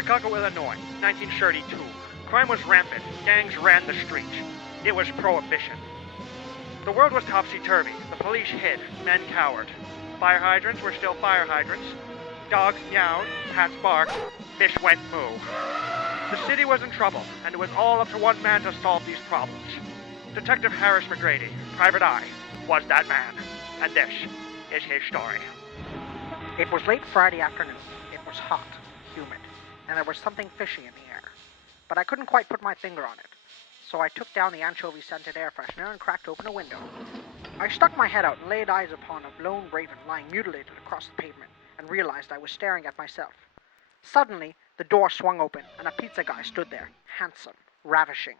Chicago, Illinois, 1932. Crime was rampant. Gangs ran the streets. It was prohibition. The world was topsy-turvy. The police hid. Men cowered. Fire hydrants were still fire hydrants. Dogs meowed. Cats barked. Fish went moo. The city was in trouble, and it was all up to one man to solve these problems. Detective Harris McGrady, Private Eye, was that man. And this is his story. It was late Friday afternoon. It was hot, humid, and there was something fishy in the air. But I couldn't quite put my finger on it. So I took down the anchovy-scented air freshener and cracked open a window. I stuck my head out and laid eyes upon a lone raven lying mutilated across the pavement, and realized I was staring at myself. Suddenly, the door swung open, and a pizza guy stood there, handsome, ravishing.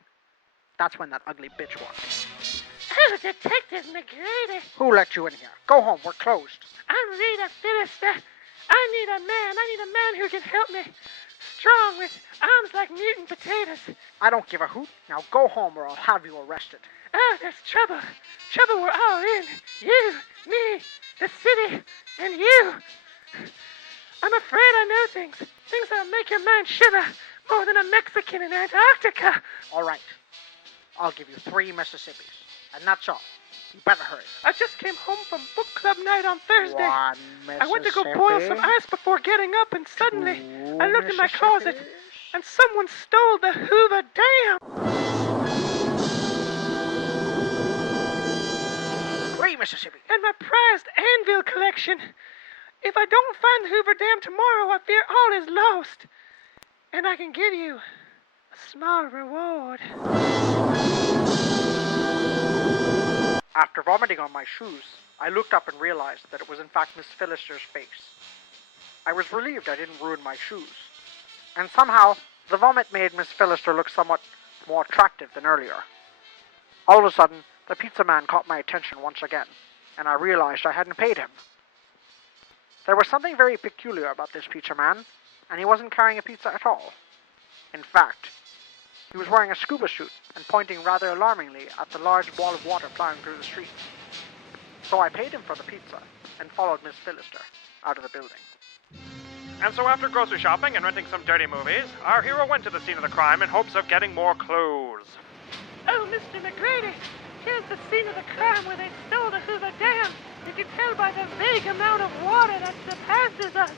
That's when that ugly bitch walked. Oh, Detective McGrady. Who let you in here? Go home, we're closed. I'm Rita Philister. I need a man who can help me. Strong with arms like mutant potatoes. I don't give a hoot. Now go home or I'll have you arrested. Oh, there's trouble. Trouble we're all in. You, me, the city, and you. I'm afraid I know things. Things that'll make your mind shiver more than a Mexican in Antarctica. All right. I'll give you 3 Mississippis. And that's all. You better hurry. I just came home from book club night on Thursday. 1 Mississippi. I went to go boil some ice before getting up, and suddenly I looked in my closet, and someone stole the Hoover Dam. 3 Mississippi. And my prized anvil collection. If I don't find the Hoover Dam tomorrow, I fear all is lost. And I can give you a small reward. After vomiting on my shoes, I looked up and realized that it was in fact Miss Philister's face. I was relieved I didn't ruin my shoes. And somehow, the vomit made Miss Philister look somewhat more attractive than earlier. All of a sudden, the pizza man caught my attention once again, and I realized I hadn't paid him. There was something very peculiar about this pizza man, and he wasn't carrying a pizza at all. In fact, he was wearing a scuba suit and pointing rather alarmingly at the large wall of water plowing through the street. So I paid him for the pizza and followed Miss Philister out of the building. And so after grocery shopping and renting some dirty movies, our hero went to the scene of the crime in hopes of getting more clues. Oh, Mr. McGrady, here's the scene of the crime where they stole the Hoover Dam. You can tell by the vague amount of water that surpasses us.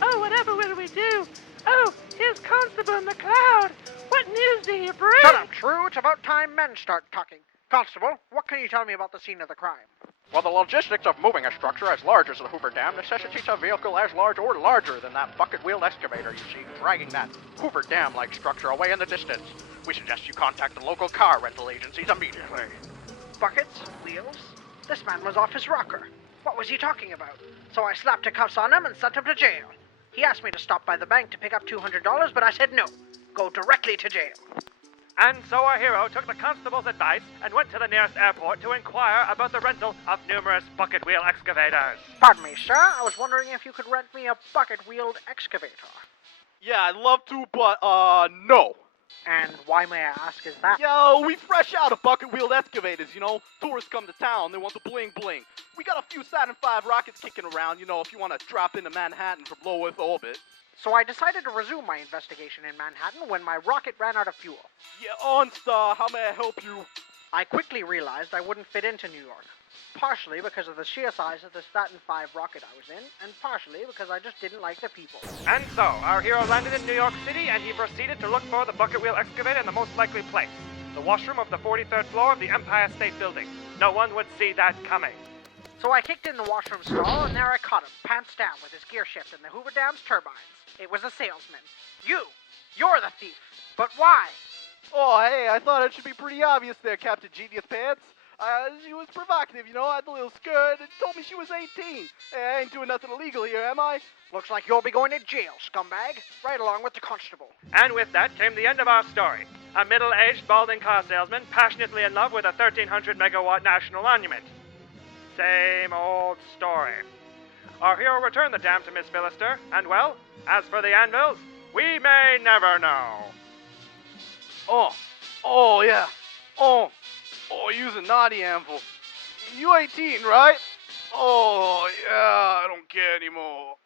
Oh, whatever will we do? Oh, here's Constable McLeod. What news do you bring? Shut up, True. It's about time men start talking. Constable, what can you tell me about the scene of the crime? Well, the logistics of moving a structure as large as the Hoover Dam necessitates a vehicle as large or larger than that bucket-wheeled excavator you see dragging that Hoover Dam-like structure away in the distance. We suggest you contact the local car rental agencies immediately. Buckets? Wheels? This man was off his rocker. What was he talking about? So I slapped the cuffs on him and sent him to jail. He asked me to stop by the bank to pick up $200, but I said no. Go directly to jail. And so our hero took the constable's advice and went to the nearest airport to inquire about the rental of numerous bucket wheel excavators. Pardon me, sir. I was wondering if you could rent me a bucket-wheeled excavator. Yeah, I'd love to, but, no. And why, may I ask, is that? Yo, we fresh out of bucket-wheeled excavators, you know? Tourists come to town, they want the bling-bling. We got a few Saturn V rockets kicking around, you know, if you want to drop into Manhattan from low Earth orbit. So I decided to resume my investigation in Manhattan when my rocket ran out of fuel. Yeah, OnStar, how may I help you? I quickly realized I wouldn't fit into New York. Partially because of the sheer size of the Saturn V rocket I was in, and partially because I just didn't like the people. And so, our hero landed in New York City, and he proceeded to look for the bucket wheel excavator in the most likely place, the washroom of the 43rd floor of the Empire State Building. No one would see that coming. So I kicked in the washroom stall, and there I caught him, pants down with his gear shift in the Hoover Dam's turbines. It was a salesman. You're the thief. But why? Oh, hey, I thought it should be pretty obvious there, Captain Genius Pants. She was provocative, you know, had the little skirt, and told me she was 18. Hey, I ain't doing nothing illegal here, am I? Looks like you'll be going to jail, scumbag. Right along with the constable. And with that came the end of our story. A middle-aged, balding car salesman passionately in love with a 1,300-megawatt national monument. Same old story. Our hero returned the dam to Miss Philister, and well, as for the anvils, we may never know. Oh, yeah. Oh, use a naughty anvil. You 18, right? Oh, yeah, I don't care anymore.